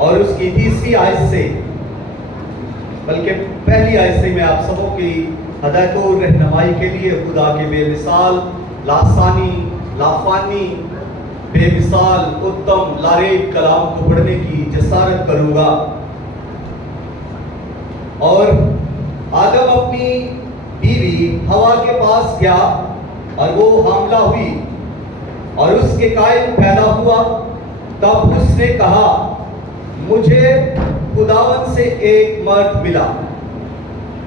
और उसकी तीसरी आयत से, बल्कि पहली आयत से मैं आप सबों की हदायत और रहनुमाई के लिए खुदा के बेमिसाल, लासानी, लाफानी, बेमिसाल, उत्तम, लारेब कलाम को पढ़ने की जसारत करूंगा। और आदम अपनी बीवी हवा के पास गया और वो हामला हुई और उसके कायन पैदा हुआ। तब उसने कहा, मुझे खुदावन से एक मर्द मिला।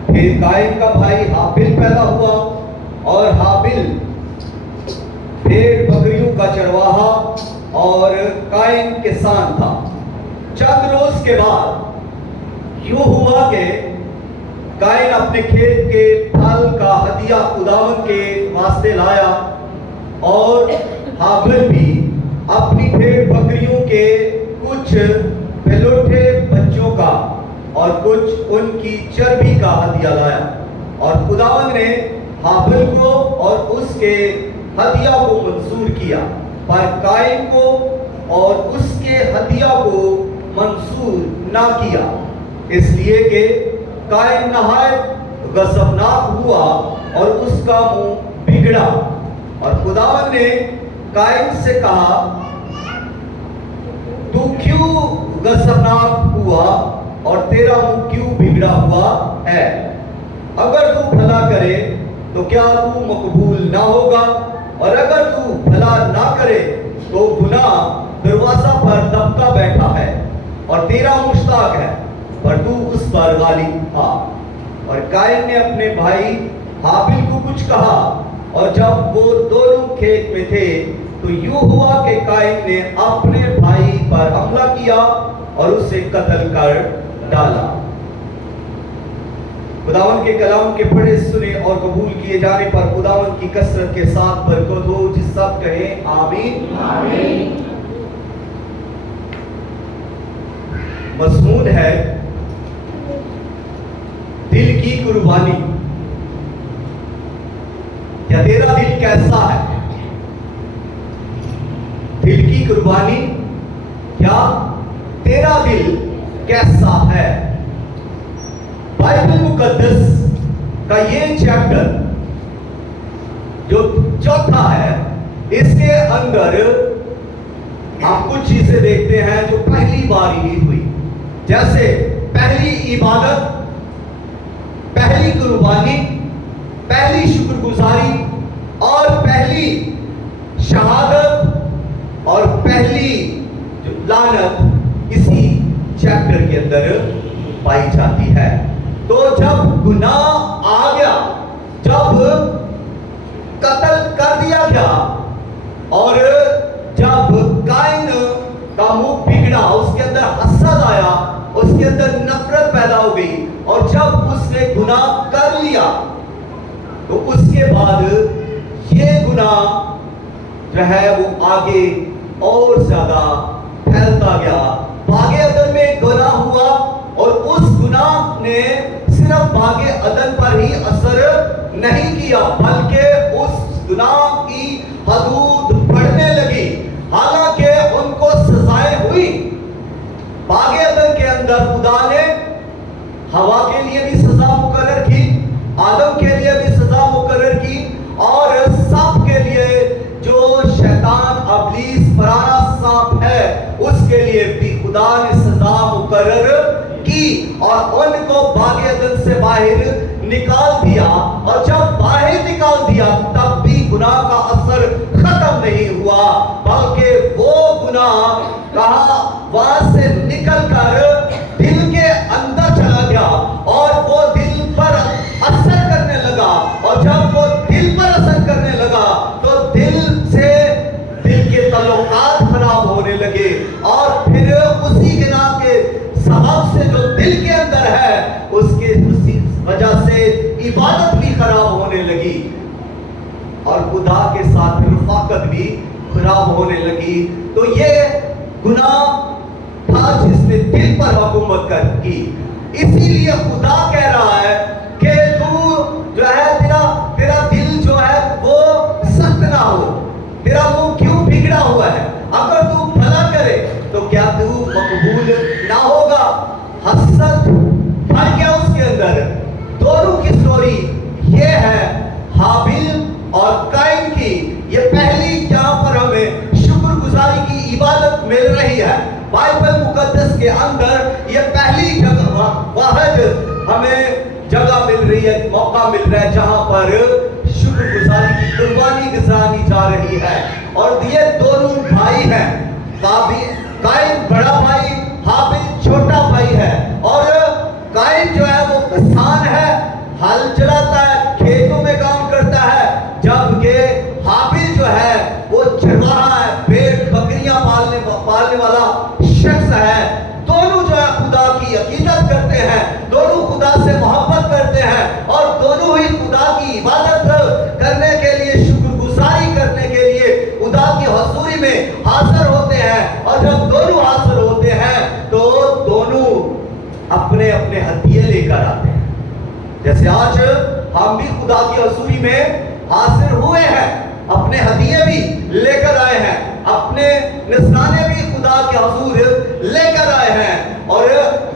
फिर कायन का भाई हाबिल पैदा हुआ और हाबिल भेड़ बकरियों का चरवाहा और कायन किसान था। चंद रोज के बाद यूं हुआ कि कायन अपने खेत के फल का हदिया खुदावन के वास्ते लाया और हाबिल भी अपनी भेड़ बकरियों के कुछ पहलोठे बच्चों का और कुछ उनकी चर्बी का हदिया लाया। और खुदावन ने हाबिल को और उसके हदिया को मंजूर किया, पर कायन को और उसके हदिया को मंजूर ना किया, इसलिए कि कायन नहायत गज़बनाक हुआ और उसका मुंह बिगड़ा। और खुदावन ने कायन से कहा, तू क्यों गज़बनाक हुआ और तेरा मुंह क्यों बिगड़ा हुआ है? अगर तू भला करे तो क्या तू मकबूल ना होगा, और अगर तू भला ना करे तो गुनाह दरवाजा पर दबका बैठा है और तेरा मुश्ताक है, पर तू उस पर गालिब था। और कायन ने अपने भाई हाबिल को कुछ कहा, और जब वो दोनों खेत में थे तो यूं हुआ कि कायन ने अपने भाई पर हमला किया और उसे कत्ल कर डाला। खुदावन के कलाम के पढ़े, सुने और कबूल किए जाने पर खुदावन की कसरत के साथ बरकत हो। जिस सब कहें आमीन। आमीन। मज़मून है दिल की कुर्बानी, या तेरा दिल कैसा है? दिल की कुर्बानी, या तेरा दिल कैसा है? बाइबल मुकद्दस का ये चैप्टर जो चौथा है, इसके अंदर हम कुछ चीजें देखते हैं जो पहली बार ही हुई, जैसे पहली इबादत, पहली कुर्बानी, पहली शुक्रगुजारी और पहली शहादत और पहली जो लानत इसी चैप्टर के अंदर पाई जाती है। तो जब गुनाह आ गया, जब कत्ल कर दिया गया और जब कायन का मुंह बिगड़ा, उसके अंदर हसद आया, उसके अंदर नफरत पैदा हो गई, और जब उसने गुनाह कर लिया तो उसके बाद ये गुनाह जो है वो आगे और ज्यादा फैलता गया। बागे अदन में गुनाह हुआ और उस गुनाह ने सिर्फ बागे अदन पर ही असर नहीं किया, बल्कि उस गुनाह की हदूद बढ़ने लगी। हालांकि उनको सजाएं हुई। बागे अदन के अंदर खुदा ने हवा के लिए भी सजा मुकर्रर की, आदम के लिए भी सजा मुकर्रर की, और सांप के लिए जो शैतान अबलीस पराना सांप है उसके लिए भी खुदा ने सजा मुकर्रर की और उनको बागे अदन से बाहर निकाल दिया। और जब बाहर निकाल दिया तब भी गुनाह का असर खत्म नहीं हुआ, बल्कि वो गुनाह कहा वहां से निकल कर दिल के अंदर चला गया और वो दिल पर असर करने लगा। और जब वो दिल पर असर करने लगा तो दिल से दिल के ताल्लुकात खराब होने लगे, और फिर उसी गुनाह के सबब से जो दिल के अंदर है उसके उसी वजह से इबादत भी खराब होने लगी और खुदा के साथ रफाकत भी खराब होने लगी। तो ये गुनाह था जिसने दिल पर हुकूमत कर की। इसीलिए खुदा कह रहा है कि तू जो है तेरा दिल जो है वो सख्त ना हो, तेरा मुंह क्यों बिगड़ा हुआ है? अगर तू भला करे तो क्या तू मकबूल मुकद्दस के अंदर ये पहली जगह वाहिद हमें जगह मिल रही है, मौका मिल रहा है जहां पर शुक्रगुजारी की कुर्बानी गुजारी जा रही है। और ये दोनों भाई हैं, काइन बड़ा भाई, हाबिल छोटा भाई है। और काइन जो है वो किसान है, हल चलाता है, खेतों में काम करता है, जबकि हाबिल जो है वो चरवाहा है, भेड़ बकरियां पालने वाला शख्स है। दोनों जो है खुदा की अकीदत करते हैं, दोनों खुदा से मोहब्बत करते हैं और दोनों ही खुदा की इबादत करने के लिए, शुक्रगुजारी करने के लिए खुदा की हजूरी में हाजिर होते हैं। और जब दोनों हाजिर होते हैं तो दोनों अपने अपने हदिये लेकर आते हैं। जैसे आज हम भी खुदा की हजूरी में हाजिर हुए हैं, अपने हदिये भी लेकर आए हैं, अपने निस्राने भी खुदा के हजूर लेकर आए हैं। और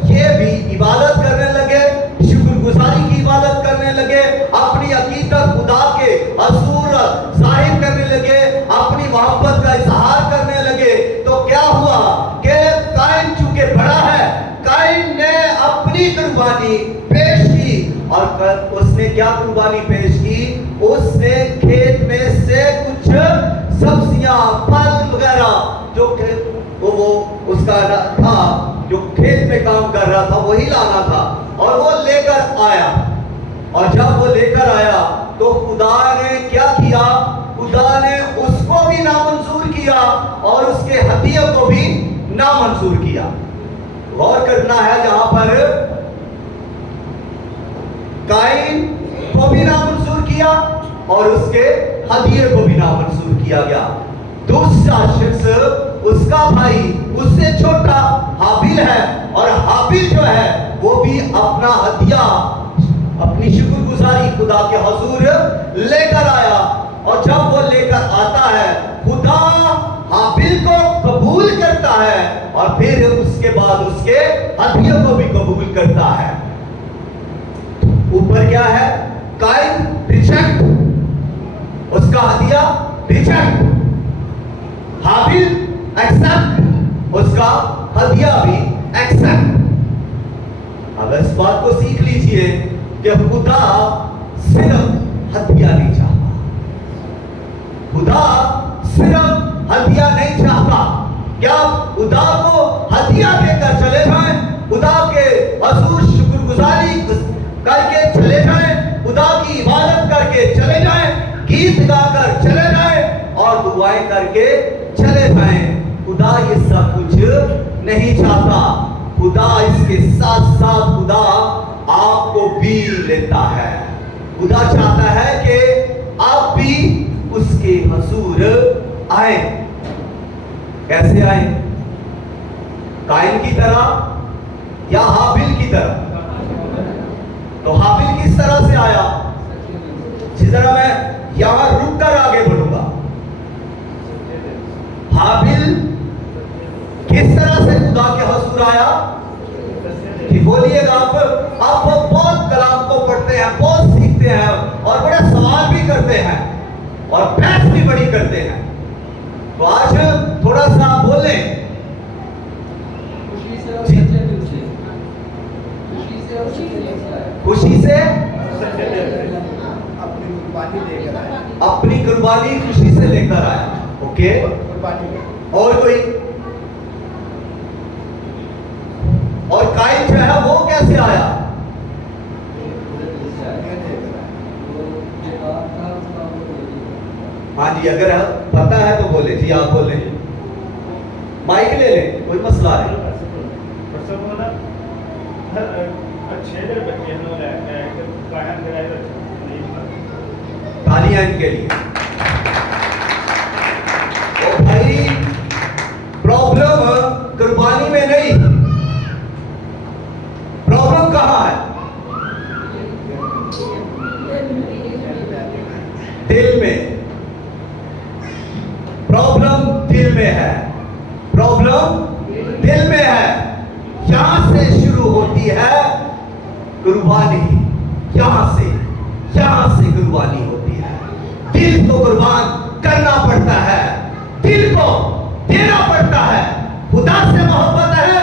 ये भी इबादत करने लगे, शुक्रगुजारी की इबादत करने लगे, अपनी अकीदत खुदा के हजूर जाहिर करने लगे, अपनी मोहब्बत का इजहार करने लगे। तो क्या हुआ कि काइन चूंकि बड़ा है, काइन ने अपनी कुर्बानी पेश की। और उसने क्या कुर्बानी पेश की? उसने खेत में से कुछ सब्जियां, फल वगैरह जो वो उसका था, जो खेत में काम कर रहा था, वही लाना था और वो लेकर आया। और जब वो लेकर आया तो खुदा ने क्या किया? खुदा ने उसको भी नामंजूर किया और उसके हदिये को भी नामंजूर किया। गौर करना है, जहां पर काइन को भी नामंजूर किया और उसके हदिये को भी नामंजूर किया गया। दूसरा शख्स, उसका भाई उससे छोटा हाबिल है, और हाबिल जो है वो भी अपना हदिया, अपनी शुक्रगुजारी खुदा के हजूर लेकर आया। और जब वो लेकर आता है, खुदा हाबिल को कबूल करता है और फिर उसके बाद उसके हदिये को भी कबूल करता है। ऊपर क्या है? काइन रिजेक्ट, उसका हदिया रिजेक्ट, हाबिल एक्सेप्ट, उसका हदिया भी एक्सेप्ट। अब इस बात को सीख लीजिए कि खुदा सिर्फ हदिया नहीं चाहता, खुदा सिर्फ हदिया नहीं चाहता। क्या खुदा को हदिया देकर चले जाएं, खुदा के हजूर शुक्रगुजारी करके चले जाएं, खुदा की इबादत करके चले जाएं, गीत गाकर चले जाएं और दुआएं करके चले जाएं। खुदा ये सब कुछ नहीं चाहता। खुदा इसके साथ साथ खुदा आपको भी लेता है। खुदा चाहता है कि आप भी उसके हजूर आए। कैसे आए? काइन की तरह या हाबिल की तरह? तो हाबिल किस तरह से आया? जिस तरह मैं यहां रुककर आगे बढ़ूंगा। हाबिल किस तरह से खुदा के हजूर आया? कि बोलिएगा आप बहुत कलाम को पढ़ते हैं, बहुत सीखते हैं और बड़े सवाल भी करते हैं और बहस भी बड़ी करते हैं। तो आज थोड़ा सा बोलें। खुशी से अपनी कुर्बानी खुशी से लेकर आया। ओके, और कोई? और काइन जो है वो कैसे आया? हाँ जी, अगर पता है तो बोले जी, आप बोले। माइक ले लें, कोई मसला नहीं। तालियां इनके लिए। तो भाई प्रॉब्लम कुर्बानी में नहीं, प्रॉब्लम कहां है? दिल में। प्रॉब्लम दिल में है, प्रॉब्लम दिल में है। यहां से शुरू होती है कुर्बानी, यहां से कुर्बानी होती है। दिल को कुर्बान करना पड़ता है, दिल को देना पड़ता है। खुदा से मोहब्बत है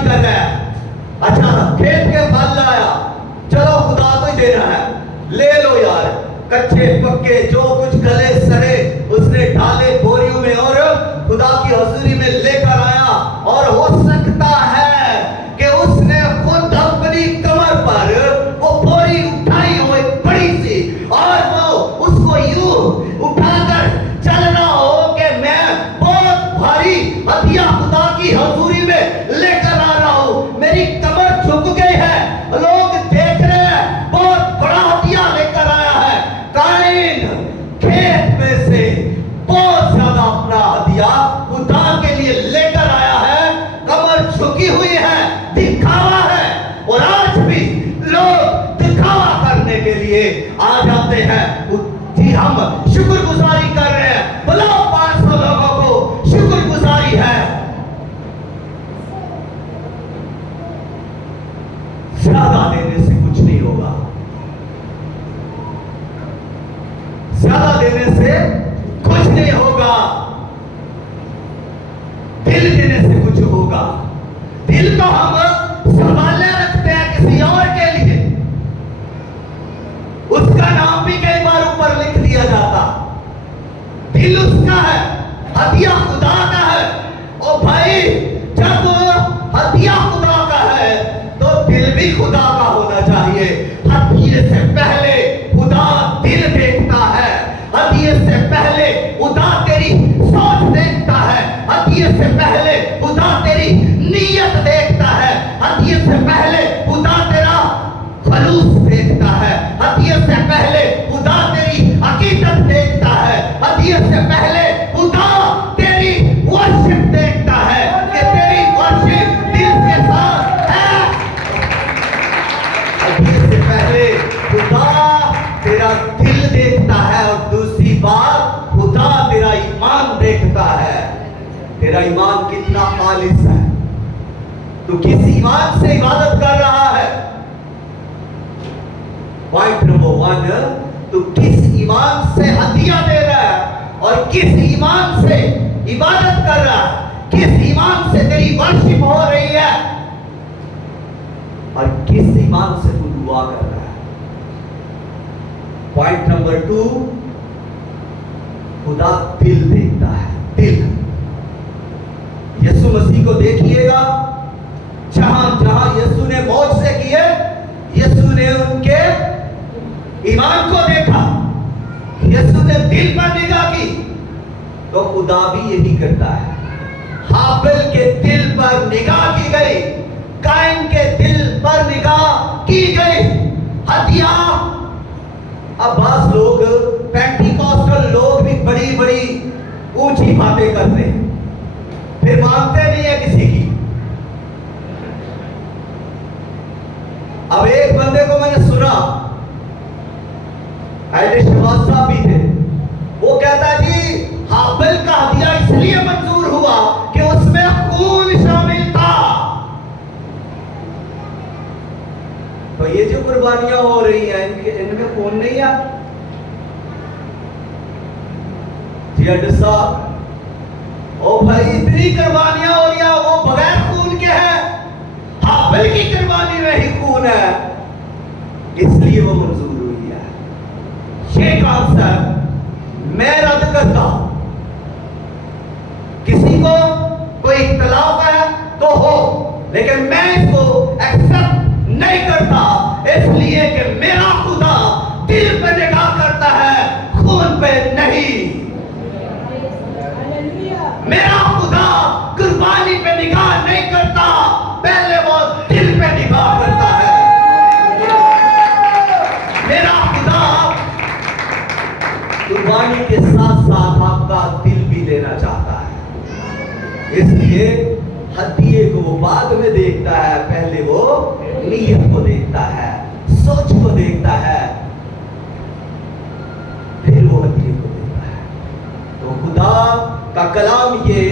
कर रहा है। अच्छा, खेत के फल लाया, चलो खुदा को ही देना है, ले लो यार। कच्चे पक्के जो कुछ गले सड़े उसने डाले बोरियों में और खुदा की हजूरी में लेकर आया। और हो सकता है कि उसने खुद अपनी कमर पर वो बोरी उठाई हो एक बड़ी सी, और वो उसको यूं उठाकर चल रहा हो कि मैं बहुत भारी हदिया खुदा की हजूरी में लेकर आ रहा हूं, मेरी कमर झुक गई है, लोग देख रहे हैं, बहुत बड़ा हदिया लेकर आया है। काइन खेत में से बहुत ज्यादा अपना हदिया खुदा के लिए लेकर आया है, कमर झुकी हुई है, दिखावा है। और आज भी लोग दिखावा करने के लिए आ जाते हैं। जी, हम शुक्रगुजारी कर रहे हैं, बुलाओ 500 लोगों को, शुक्रगुजारी है। ज्यादा देने से कुछ नहीं होगा, ज्यादा देने से कुछ नहीं होगा, दिल देने से कुछ होगा। दिल को हम संभाले रखते हैं किसी और के लिए, उसका नाम भी कई बार ऊपर लिख दिया जाता। दिल उसका है, हदिया खुदा का है। ओ भाई, जब हदिया खुदा का है तो दिल भी खुदा का होना चाहिए। हदिये से पहले खुदा दिल देखता है, हदिये से पहले खुदा तेरी सोच देखता है, हदिये से पहले खुदा तेरी नीयत देखता है, हदिये से पहले खुदा तेरा खलूस देखता है, हदिये से पहले खुदा तेरी अकीदत देखता है, हदिये से पहले खुदा तेरी वर्शिप देखता है कि तेरी वर्शिप दिल के साथ है। हदिये से पहले खुदा तेरा दिल देखता है। और दूसरी बात, खुदा तेरा ईमान देखता है, तेरा ईमान कितना खालिस है, तू किस ईमान से इबादत कर रहा है। पॉइंट नंबर 1, तू किस ईमान से हदिया दे रहा है और किस ईमान से इबादत कर रहा है, किस ईमान से तेरी वर्शिप हो रही है और किस ईमान से तू दुआ कर रहा है। पॉइंट नंबर 2, खुदा दिल देखता है, दिल। यीशु मसीह को देखिएगा, जहां जहां यीशु ने मौज से किए, यीशु ने उनके ईमान को देखा, यीशु ने दिल पर निगाह की, तो खुदा भी यही करता है। हाबिल के दिल पर निगाह की गई, काइन के दिल पर निगाह की गई। हदिया, अब बास लोग, पेंटिकॉस्टल लोग भी बड़ी बड़ी ऊंची बातें करते हैं, फिर मानते नहीं है किसी की। अब एक बंदे को मैंने सुना, शहबाज साहब भी थे, वो कहता जी हाबिल का हदिया इसलिए मंजूर हुआ कि उसमें खून शामिल था। तो ये जो कुर्बानियां हो रही हैं, इनमें खून नहीं है। जी अड्डा साहब, ओ भाई, इतनी कुर्बानियां हो रही हैं, वो बगैर खून के है, हाबिल की कुर्बानी में ही खून है, इसलिए वो मंजूर हुई है। शेख आंसर मैं रद्द करता हूं। किसी को कोई इख्तिलाफ है तो हो, लेकिन मैं इसको एक्सेप्ट नहीं करता, इसलिए कि मेरा खुदा दिल पे निगाह करता है, खून पे नहीं। मेरा खुदा कुर्बानी पे निगाह नहीं करता, पहले वो दिल पे निगाह करता है। मेरा खुदा कुर्बानी के साथ साथ आपका दिल भी लेना चाहता है, इसलिए हदिये को वो बाद में देखता है, पहले वो नीयत को देखता है, सोच को देखता है, फिर वो हदिये को देखता है। तो खुदा का कलाम ये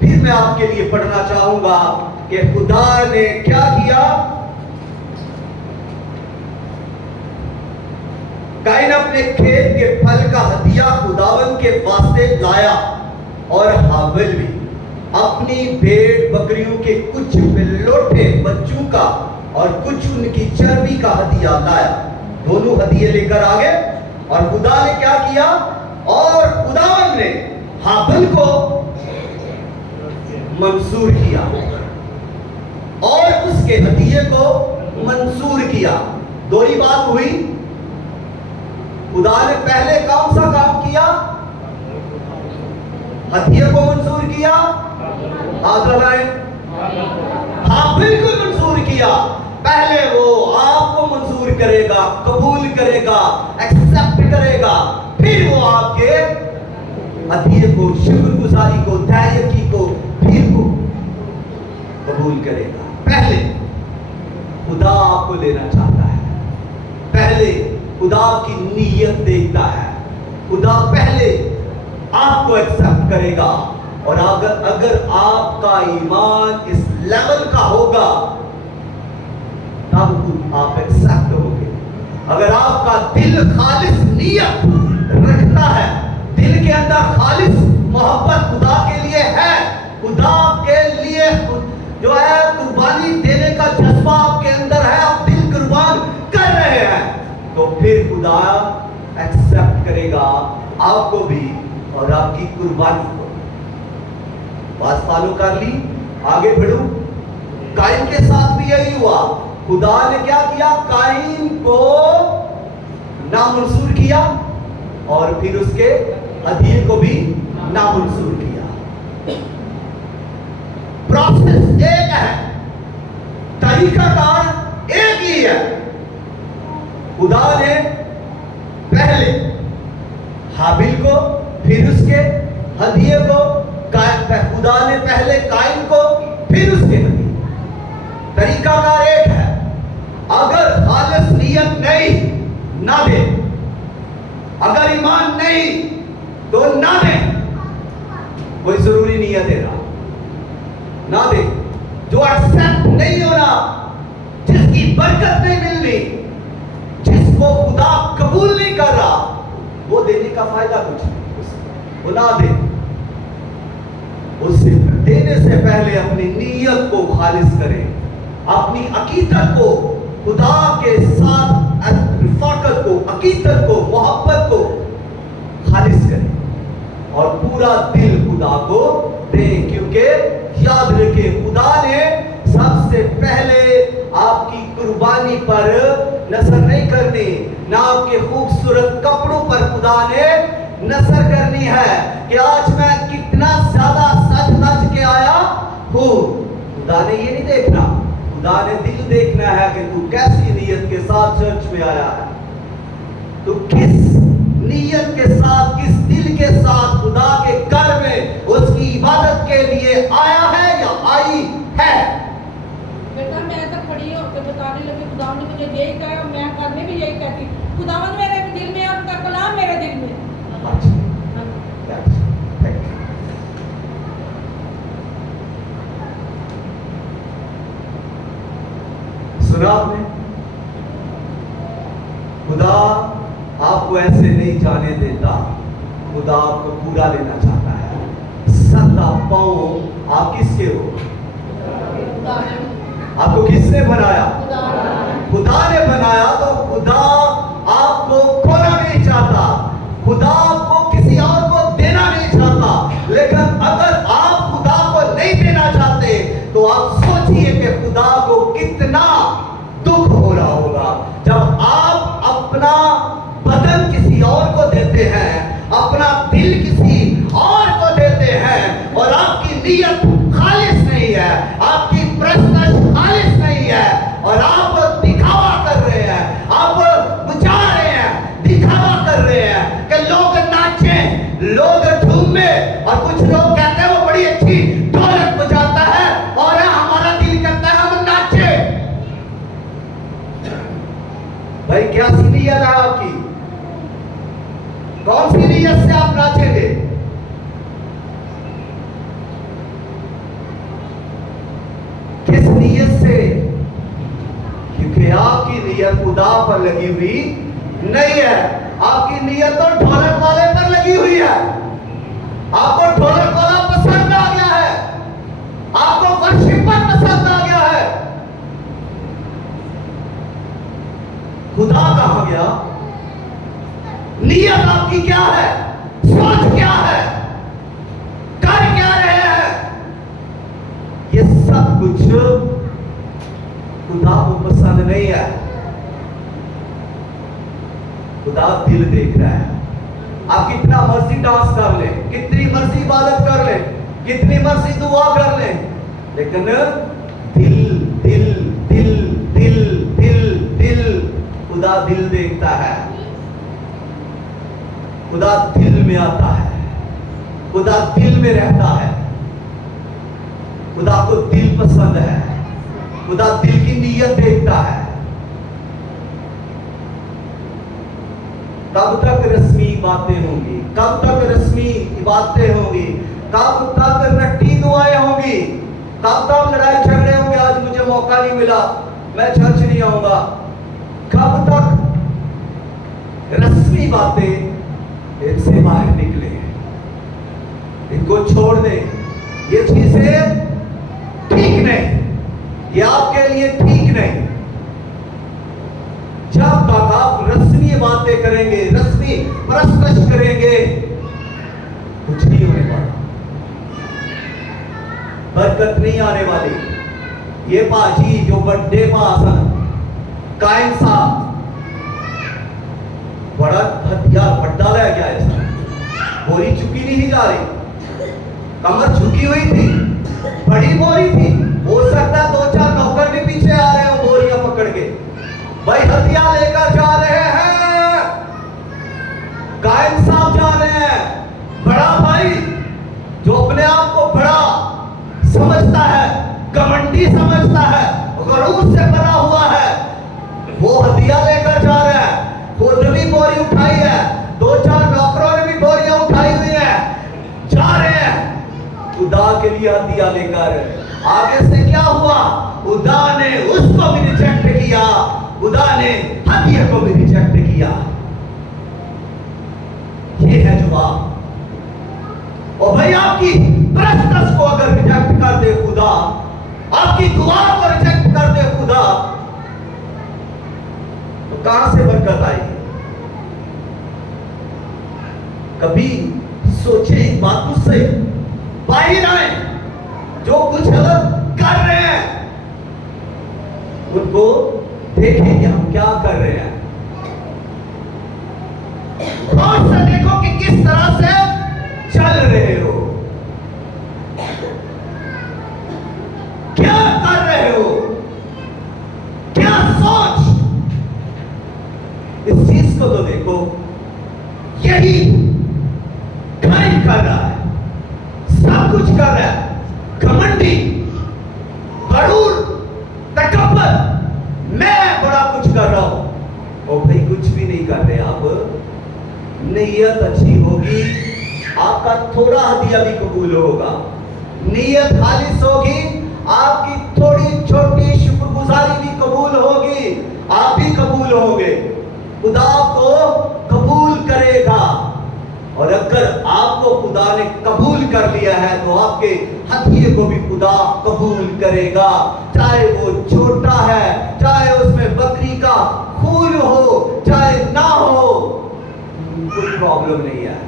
फिर मैं आपके लिए पढ़ना चाहूंगा कि खुदा ने क्या किया। काइन अपने खेत के फल का हदिया खुदावन के वास्ते लाया और हाबिल भी। अपनी भेड़ बकरियों के कुछ लोटे बच्चों का और कुछ उनकी चर्बी का हदिया लाया। दोनों हदिये लेकर आ गए और खुदा ने क्या किया, और खुदावंद ने हाबिल को मंसूर किया और उसके हदिये को मंसूर किया। दोहरी बात हुई। खुदा ने पहले कौन सा काम किया, हदिये को मंसूर किया, हाथ लगाए, हाबिल को मंसूर किया। पहले वो आपको मंसूर करेगा, कबूल करेगा, एक्सेप्ट करेगा, फिर वो आपके हदिये को, शुक्रगुजारी को, धैर्य को, फिर वो कबूल करेगा। पहले खुदा आपको लेना चाहता है, पहले खुदा की नीयत देखता है। खुदा पहले आपको एक्सेप्ट करेगा, और अगर आपका ईमान इस लेवल का होगा तब आप एक्सेप्ट होगे। अगर आपका दिल खालिस नीयत रखता है, दिल के अंदर खालिस मोहब्बत खुदा के लिए है, खुदा के लिए जो है कुर्बानी देने का जज्बा आपके अंदर है, आप दिल कुर्बान कर रहे हैं, तो फिर खुदा एक्सेप्ट करेगा आपको भी और आपकी कुर्बानी को। बात फॉलो कर ली, आगे बढ़ू। काइन के साथ भी यही हुआ। खुदा ने क्या किया, काइन को नामंजूर किया और फिर उसके हदिये को भी नामंजूर किया। प्रोसेस एक है, तरीकाकार एक ही है। खुदा ने पहले हाबिल को, फिर उसके हदिये को, खुदा ने पहले काइन को, फिर उसके हदिये। तरीकाकार एक है। अगर खालिस नियत नहीं, ना दे। अगर ईमान नहीं तो ना दे। कोई जरूरी नहीं है देना, ना दे। जो एक्सेप्ट नहीं होना, जिसकी बरकत नहीं मिलनी, जिसको खुदा कबूल नहीं कर रहा, वो देने का फायदा कुछ नहीं। वो ना दे। उससे देने से पहले अपनी नीयत को खालिस करें, अपनी अकीदत को खुदा के साथ, रिफाकत को, अकीदत को, मोहब्बत को खालिस करें और पूरा दिल खुदा को दें। क्योंकि याद रखें, खुदा ने सबसे पहले आपकी कुर्बानी पर नजर नहीं करनी, ना आपके खूबसूरत कपड़ों पर खुदा ने नजर करनी है कि आज मैं कितना ज्यादा सच धज के आया हूं। खुदा ने ये नहीं देखना, खुदा ने दिल देखना है कि तू कैसी नीयत के साथ चर्च में आया है, तू किस नीयत के साथ, किस दिल के साथ खुदा के घर में उसकी इबादत के लिए आया है या आई है। बेटा मैं तो खड़ी होकर बताने लगी, खुदा ने मुझे यही कहा, मैं करने भी यही कहती, खुदावंद मेरे दिल में और उनका कलाम मेरे दिल में। सुना आपने, खुदा आपको ऐसे नहीं जाने देता, खुदा आपको पूरा लेना चाहता है। सदा पाँव आप किसके हो? आपको किसने बनाया? खुदा ने बनाया। तो खुदा आपको खोना नहीं चाहता, खुदा आपको किसी और को देना नहीं चाहता। लेकिन अगर आप खुदा को नहीं देना चाहते तो आप सोचिए कि खुदा को कितना दुख हो रहा होगा जब आप अपना बदन किसी और को देते हैं, अपना दिल किसी और को देते हैं और आपकी नीयत खालिस नहीं है, आपकी प्रश्न खालिस नहीं है और आप दिखावा कर रहे हैं, आप बुझा रहे हैं, दिखावा कर रहे हैं कि लोग नाचें, लोग झूमें, और कुछ लोग कहते हैं वो बड़ी अच्छी ढोलक बजाता है और हमारा दिल करता है हम नाचे। भाई क्या सी नीयत है आपकी? कौन सी नीयत से आप नाचेंगे? किस नीयत से? क्योंकि आपकी नीयत खुदा पर लगी हुई नहीं है, आपकी नीयत तो ढोलक वाले पर लगी हुई है। आपको ढोलक वाला पसंद आ गया है, कहां गया? नियत आपकी क्या है? सोच क्या है? कर क्या रहे हैं? ये सब कुछ खुदा को पसंद नहीं है। खुदा दिल देख रहा है। आप कितना मर्जी डांस कर ले, कितनी मर्जी इबादत कर ले, कितनी मर्जी दुआ कर ले, लेकिन दिल दिल दिल दिल दिल दिल खुदा दिल देखता है। खुदा दिल में आता है, खुदा दिल में रहता है। खुदा को दिल पसंद है, खुदा दिल की नीयत देखता है। कब तक रस्मी बातें होंगी? कब तक रस्मी बातें होंगी? कब तक रट्टी दुआएं होंगी? कब तक लड़ाई झगड़े होंगे? आज मुझे मौका नहीं मिला, मैं चर्च नहीं आऊंगा। कब तक रस्मी बातें इनसे बाहर निकले? इनको छोड़ दे। ये चीजें ठीक नहीं, ये आपके लिए ठीक नहीं। जब तक आप रस्मी बातें करेंगे, रस्मी प्रस्तुत करेंगे, कुछ नहीं होने वाला, बरकत नहीं आने वाली। ये पाजी जो बर्थडे पास कायम साहब बड़ा हथियार बड्डा ले गया ऐसा, बोरी चुकी नहीं जा रही, कमर झुकी हुई थी, बड़ी बोरी थी। हो सकता है 2-4 नौकर भी पीछे आ रहे हो बोरियां पकड़ के, भाई हथियार लेकर जा रहे हैं। कायम साहब जा रहे हैं, बड़ा भाई जो अपने आप को बड़ा समझता है, घमंडी समझता है, गरूर से बना हुआ है, वो हथियार लेकर जा रहे हैं। खुद भी बोरी उठाई है, 2-4 नौकरों ने भी बोरियां उठाई हुई है, जा रहे हैं खुदा के लिए हथियार लेकर। आगे से क्या हुआ? खुदा ने उसको भी रिजेक्ट किया, खुदा ने हथियार को भी रिजेक्ट किया। ये है जवाब। और भाई आपकी प्रस्तुत को अगर रिजेक्ट कर दे खुदा, आपकी दुआ को रिजेक्ट कर दे खुदा, तो कहां से बरकत आएगी? कभी सोचे इन बातों से बाहर आए। जो कुछ कर रहे हैं उनको देखें कि हम क्या कर रहे हैं। गौर से देखो कि किस तरह से चल रहे हो, क्या कर रहे हो, क्या सोच। इस चीज को तो देखो, यही गायब कर रहा है, सब कुछ कर रहा है। घमंडी, गरूर, तकब्बर, मैं बड़ा कुछ कर रहा हूं। और भाई कुछ भी नहीं कर रहे आप। नीयत अच्छी होगी, आपका थोड़ा हदिया भी कबूल होगा। नीयत खालिस होगी, आपकी थोड़ी छोटी शुक्रगुजारी भी कबूल होगी, आप भी कबूल होगे। खुदा को कबूल करेगा। और अगर आपको खुदा ने कबूल कर लिया है तो आपके हथिये को भी खुदा कबूल करेगा। चाहे वो छोटा है, चाहे उसमें बकरी का खून हो, चाहे ना हो, कोई प्रॉब्लम नहीं है।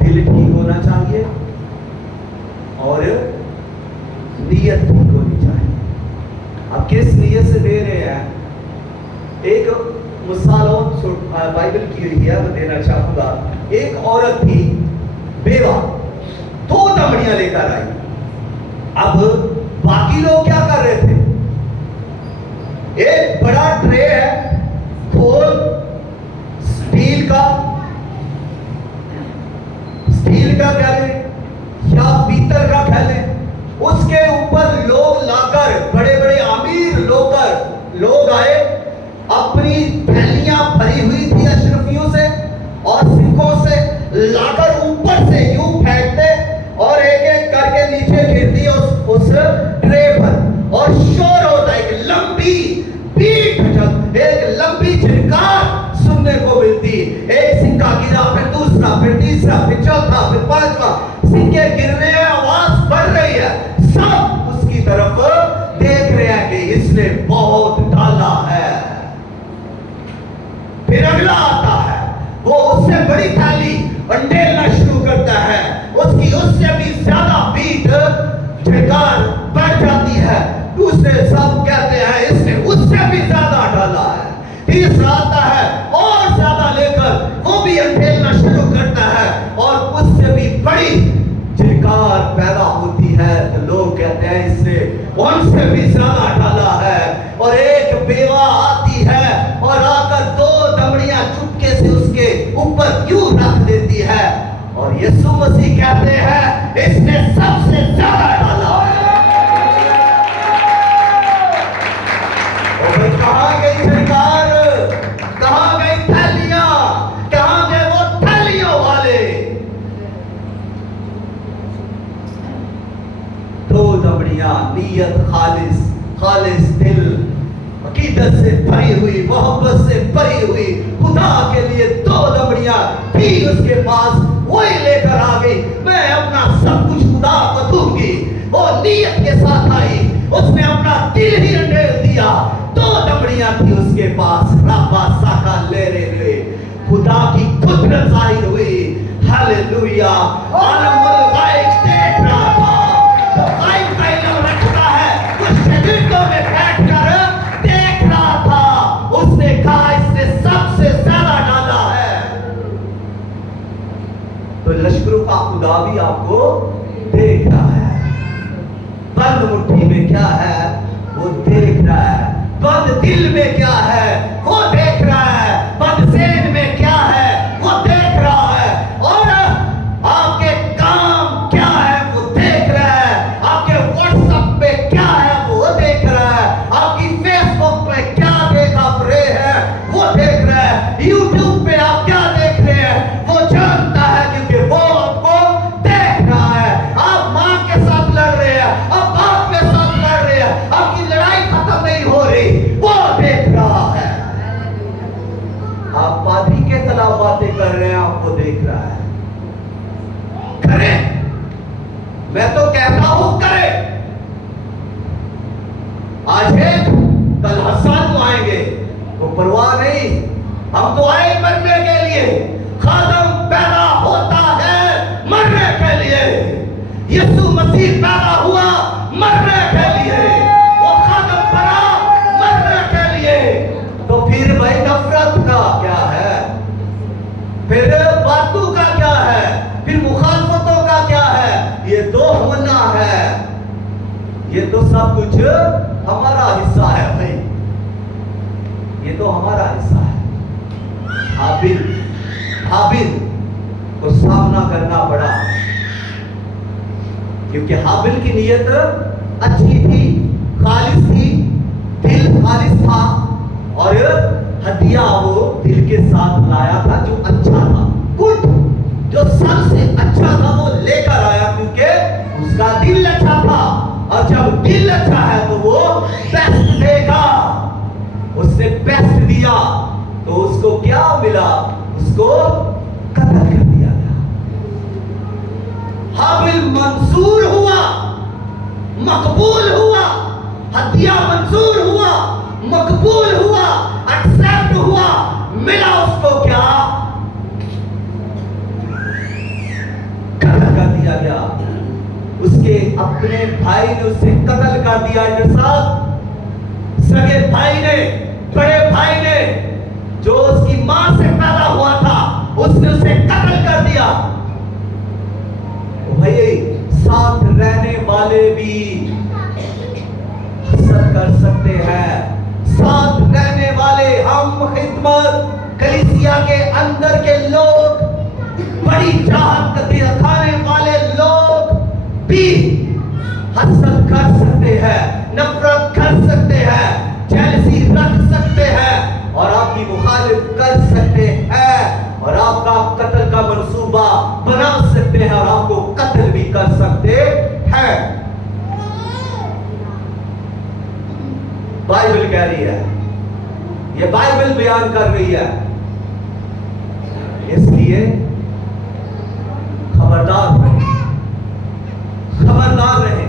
दिल ठीक होना चाहिए और नीयत ठीक होनी चाहिए। अब किस नीयत से दे रहे हैं? एक मिसाल बाइबल की हुई है, मैं देना चाहूंगा। एक औरत थी बेवा, 2 दमड़ियां लेकर आई। अब बाकी लोग क्या कर रहे थे? एक बड़ा ट्रे है, खोल स्टील का कह ले या पीतल का कह ले, उसके ऊपर लोग लाकर, बड़े बड़े अमीर लोग आए, अपनी थैलियां भरी हुई थी अशरफियों से और सिक्कों से, लाकर ऊपर से यूं फेंकते और एक एक करके नीचे गिरती उस ट्रे पर। और शोर होता है, एक लंबी बीट, एक लंबी चिल्कार सुनने को मिलती। एक सिक्का गिरा, फिर दूसरा, फिर तीसरा, फिर चौथा, फिर 5वां। सिक्के गिर रहे हैं, आवाज बढ़ रही है, सब उसकी तरफ देख रहे हैं कि इसने बहुत डाला है। बड़ी थैली अंडेलना शुरू करता है, उसकी उससे भी ज्यादा बीट झिड़कार बढ़ जाती है। दूसरे सब कहते हैं इसने उससे भी ज्यादा डाला है। तीसरा आता है और ज्यादा लेकर वो भी अंडेलना शुरू करता है और उससे भी बड़ी झिड़कार पैदा होती है। तो लोग कहते हैं इसने उनसे भी ज्यादा डाला है। और एक बेवा आती है और आकर 2 दमड़ियां चुपके से उसके ऊपर क्यों रख देती है और यीशु मसीह कहते हैं इसने सबसे ज्यादा डाला है। और भाई कहां गई झिड़कार, कहां गई थैलियां, कहां गए वो थैलियों वाले? 2 दमड़ियां नीयत खालिस, खालिस दिल, अकीदत से भरी हुई, मोहब्बत से भरी हुई, खुदा के लिए 2 दमड़ियां थी उसके पास, वही लेकर आ गई। मैं अपना सब कुछ खुदा को दूंगी। वो नीयत के साथ आई, उसने अपना दिल ही अंडेल दिया। 2 दमड़ियां थी उसके पास, राबा साका ले रहे, खुदा की कुदरत जाहिर हुई। हालेलुया। आलमुल गायब देख रहा था, तो गायब का इल्म रखता है, कुछ शरीरों में बैठकर देख रहा था। उसने कहा इसने सबसे ज्यादा डाला है। तो लश्करों का खुदा भी आपको देख रहा है। बंद मुट्ठी में क्या है वो देख रहा है, बंद दिल में क्या है वो देख रहा है, बंद ज़हन में क्या है वो देख रहा है, और आपके काम क्या है वो देख रहा है, आपके व्हाट्सएप पे क्या है वो देख रहा है, आपकी फेसबुक पे क्या देख आप रहे हैं वो देख रहा है, यूट्यूब पे आप क्या देख रहे हैं वो जानता है, क्योंकि वो आपको देख रहा है। आप माँ के साथ लड़ रहे हैं, आप बाप के साथ लड़ रहे हैं, आपकी लड़ाई खत्म नहीं हो रही, वो देख रहा है। आप पादरी के खिलाफ बातें कर रहे हैं, आपको देख रहा है। करें, मैं तो कहता हूं करें। आज एक कल हसन को आएंगे तो परवाह नहीं, हम तो आए मरने के लिए। खादम पैदा होता है मरने के लिए, यीशु मसीह पैदा हुआ मरने के लिए, वो खादम बना मरने के लिए। तो फिर भाई नफरत का क्या है, फिर बातों का क्या है, फिर मुखालफतों का क्या है? ये तो होना है, ये तो सब कुछ हमारा हिस्सा है भाई, ये तो हमारा हिस्सा है। हाबिल को सामना करना पड़ा, क्योंकि हाबिल की नीयत अच्छी थी, खालिस थी, दिल खालिस था, और हदिया वो दिल के साथ लाया था जो अच्छा था, गुड, जो सबसे अच्छा था वो लेकर आया, क्योंकि उसका दिल अच्छा था। और जब दिल अच्छा है तो वो बेस्ट देगा। उसने बेस्ट दिया तो उसको क्या मिला? उसको कत्ल कर दिया गया। हाबिल मंजूर हुआ, मकबूल हुआ, हदिया मंजूर हुआ, मकबूल हुआ, एक्सेप्ट हुआ, मिला उसको क्या? कत्ल कर दिया गया। उसके अपने भाई ने उसे कत्ल कर दिया। सगे भाई ने, बड़े भाई ने, जो उसकी मां से पैदा हुआ था, उसने उसे कत्ल कर दिया। भाई साथ रहने वाले भी हसद कर सकते हैं, साथ रहने वाले हम खिदमत कलीसिया के अंदर के लोग, बड़ी चाहत दिखाने वाले लोग भी हसद कर सकते हैं, नफरत कर सकते हैं, जेलसी रख सकते हैं, और आपकी मुखालिफ कर सकते हैं, और आपका कत्ल का मंसूबा बना सकते हैं, और आपको कत्ल भी कर सकते हैं। बाइबल कह रही है, ये बाइबल बयान कर रही है, इसलिए खबरदार रहे, खबरदार रहे।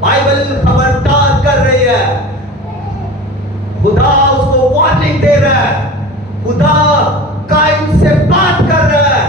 बाइबल खबरदार कर रही है, खुदा उसको वार्निंग दे रहा है, खुदा कायम से बात कर रहा है,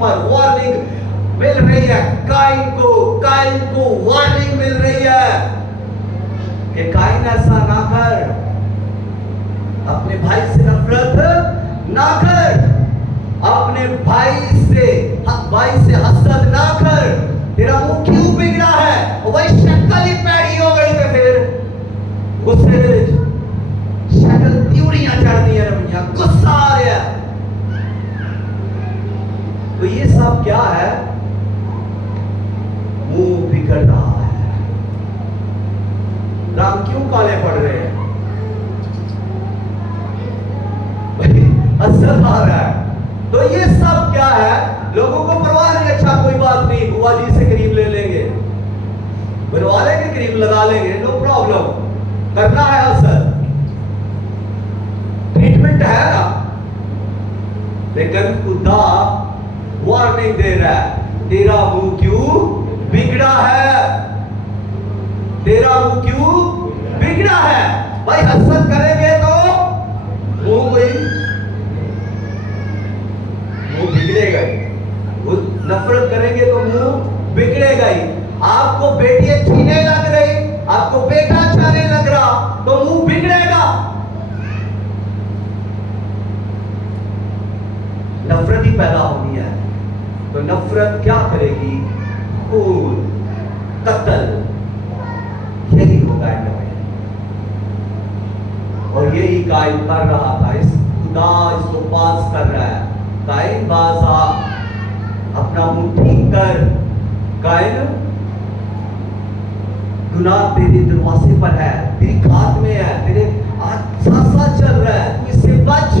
पर वार्निंग मिल रही है। काइन को वार्निंग मिल रही है कि काइन ऐसा ना कर, अपने भाई से नफरत ना कर, अपने भाई से हसद ना कर। तेरा मुंह क्यों बिगड़ा है? और वही शक्ल ही पैड़ी हो गई तो फिर गुस्से दे शक्ल त्यूड़ियां चढ़ दी रमिया, गुस्सा आ रहा। तो ये सब क्या है? मुंह बिगड़ रहा है। रंग क्यों काले पड़ रहे हैं? हसद आ रहा है। तो ये सब क्या है? लोगों को परवाह नहीं। अच्छा कोई बात नहीं, बुआ जी से क्रीम ले लेंगे, बनवा लेंगे, क्रीम लगा लेंगे, नो प्रॉब्लम। करना है हसद, ट्रीटमेंट है ना। लेकिन खुदा वार्निंग दे रहा है, तेरा मुंह क्यों बिगड़ा है? तेरा मुंह क्यों बिगड़ा है? भाई हसद करेंगे तो मुंह बिगड़ेगा ही, नफरत करेंगे तो मुंह बिगड़ेगा ही। आपको बेटी अच्छी नहीं लग रही, आपको बेटा अच्छा नहीं लग रहा, तो मुंह बिगड़ेगा। नफरत ही पैदा होनी है। तो नफरत क्या करेगी? खून, कत्ल, यही होगा एंड में। और यही काइन कर रहा था। इस खुदा इसको पास कर रहा है। काइन बासा अपना मुंह ठीक कर। काइन गुनाह तेरे दरवाजे पर है, तेरी खात में है, तेरे साथ साथ चल रहा है, तू इससे बच।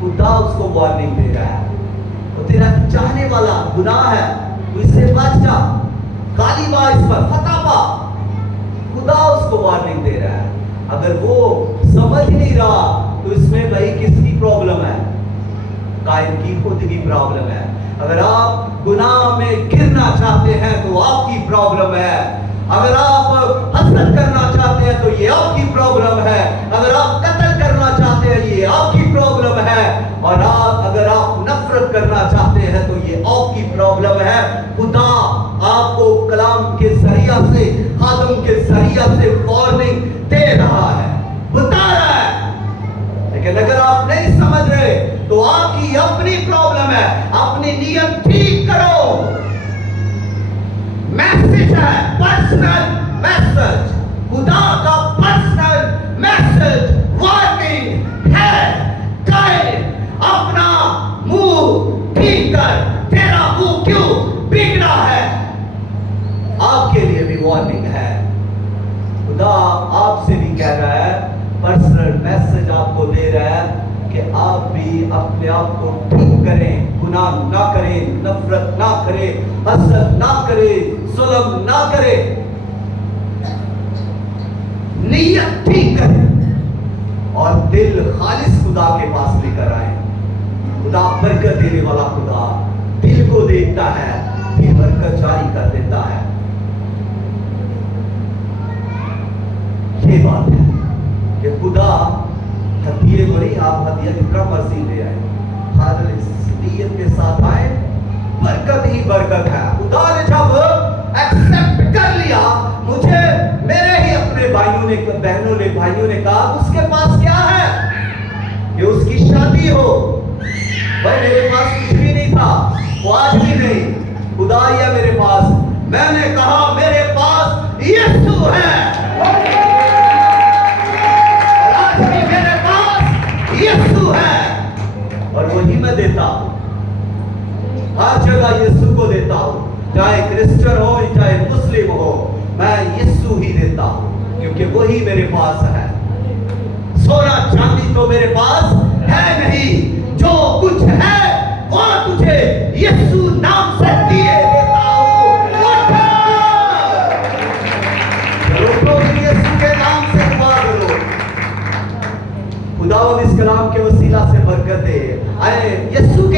खुदा उसको वार्निंग दे रहा है। वो तेरा चाहने वाला गुनाह है, तू इससे बच जा, गाली बा इस पर, फतह पा। खुदा उसको वार्निंग दे रहा है। अगर वो समझ नहीं रहा तो इसमें भाई किसकी प्रॉब्लम है? काइन की खुद की प्रॉब्लम है। अगर आप गुनाह में गिरना चाहते हैं तो आपकी प्रॉब्लम है। अगर आप हसद करना चाहते हैं तो ये आपकी प्रॉब्लम है। अगर आप कत्ल करना चाहते हैं ये आपकी प्रॉब्लम है। और अगर आप नफरत करना चाहते हैं तो ये आपकी प्रॉब्लम है। खुदा आपको कलाम के जरिया से, खादम के जरिया से वार्निंग दे रहा है, बता रहा है। लेकिन अगर आप नहीं समझ रहे तो आपकी अपनी प्रॉब्लम है। अपनी नियत ठीक करो। मैसेज है, पर्सनल मैसेज, खुदा का पर्सनल मैसेज, वार्निंग है। काइन अपना मुंह ठीक कर, तेरा मुंह क्यों बिगड़ा है? आपके लिए भी वार्निंग है। खुदा आपसे भी कह रहा है, पर्सनल मैसेज आपको दे रहा है कि आप भी अपने आप को ठीक करें, गुनाह ना करें, नफरत ना करें, हसद ना करें, जुल्म ना करें, नियत ठीक करें और दिल खालिस खुदा के पास लेकर आए। खुदा बरकत देने वाला खुदा दिल को देखता है, दिल बरकत जारी कर देता है। ये बात है कि खुदा हदिये को नहीं, आप हदिया जितना मर्जी ले आए, खालिसियत के साथ आए, बरकत ही बरकत है। खुदा ने जब एक्सेप्ट कर लिया मुझे, मेरे ही अपने भाइयों ने, बहनों ने, भाइयों ने कहा उसके पास क्या है कि उसकी शादी हो। भाई मेरे पास कुछ भी नहीं था, वो आज भी नहीं। खुदा या मेरे पास, मैंने कहा मेरे पास यीशु है, यीशु है, और वही मैं देता हूं। हर जगह यीशु को देता हूं, चाहे क्रिश्चियन हो चाहे मुस्लिम हो, मैं यीशु ही देता हूं, क्योंकि वही मेरे पास है। सोना चांदी तो मेरे पास है नहीं, जो कुछ है वो तुझे यीशु नाम से दिए देता हूं। चलो यीशु के नाम से दुआ करो। खुदावंद इस कलाम के वसीला से बरकत दे। आए यीशु